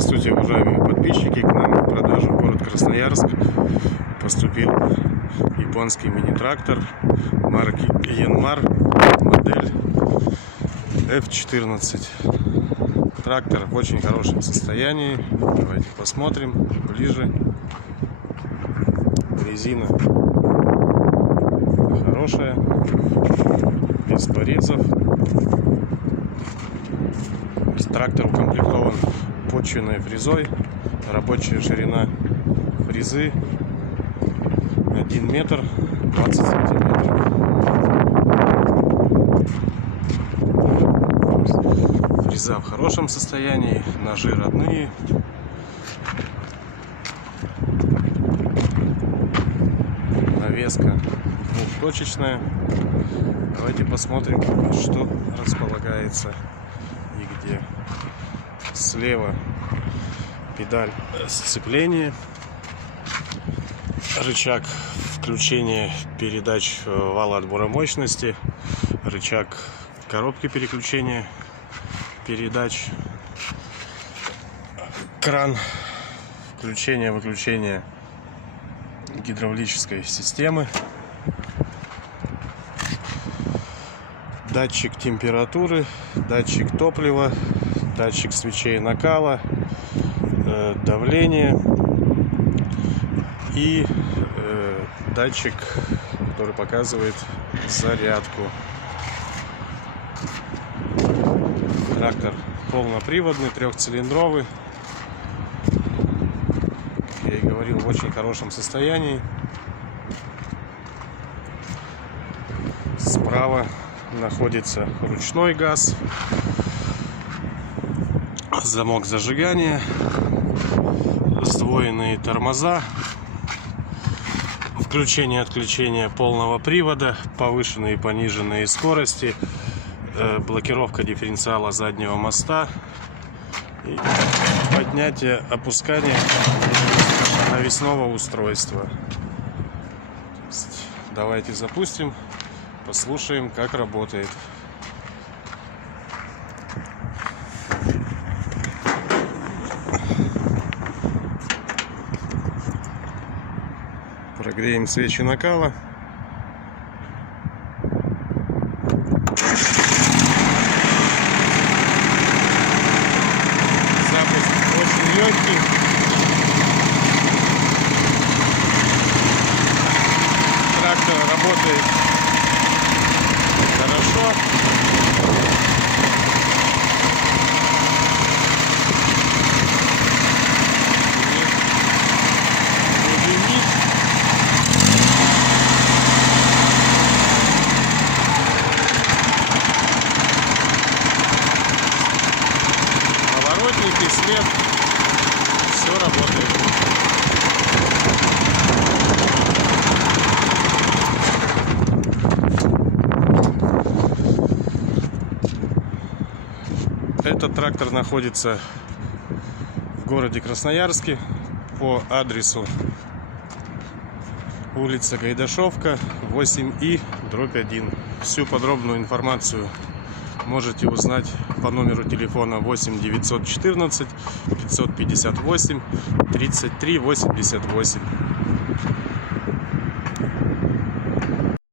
Здравствуйте, уважаемые подписчики! К нам в продажу в город Красноярск поступил японский мини-трактор марки Yanmar, модель F14. Трактор в очень хорошем состоянии. Давайте посмотрим ближе. Резина хорошая, без порезов. Трактор укомплектован подчинной фрезой. Рабочая ширина фрезы 1 метр 20 сантиметров. Фреза в хорошем состоянии, ножи родные. Навеска двухточечная. Давайте посмотрим, что располагается и где. Слева педаль сцепления, рычаг включения передач вала отбора мощности, рычаг коробки переключения передач, кран включения-выключения гидравлической системы, датчик температуры, датчик топлива, датчик свечей накала, давление и датчик, который показывает зарядку. Трактор полноприводный, трехцилиндровый. Как я и говорил, в очень хорошем состоянии. Справа находится ручной газ, замок зажигания, сдвоенные тормоза, включение-отключение полного привода, повышенные и пониженные скорости, блокировка дифференциала заднего моста и поднятие, опускание навесного устройства. Давайте запустим, послушаем, как работает. Прогреем свечи накала. Запуск очень легкий. Трактор работает хорошо. Поворотник и свет, все работает. Этот трактор находится в городе Красноярске по адресу улица Гайдашовка, 8И/1. Всю подробную информацию можете узнать по номеру телефона 8 914 558 33 88.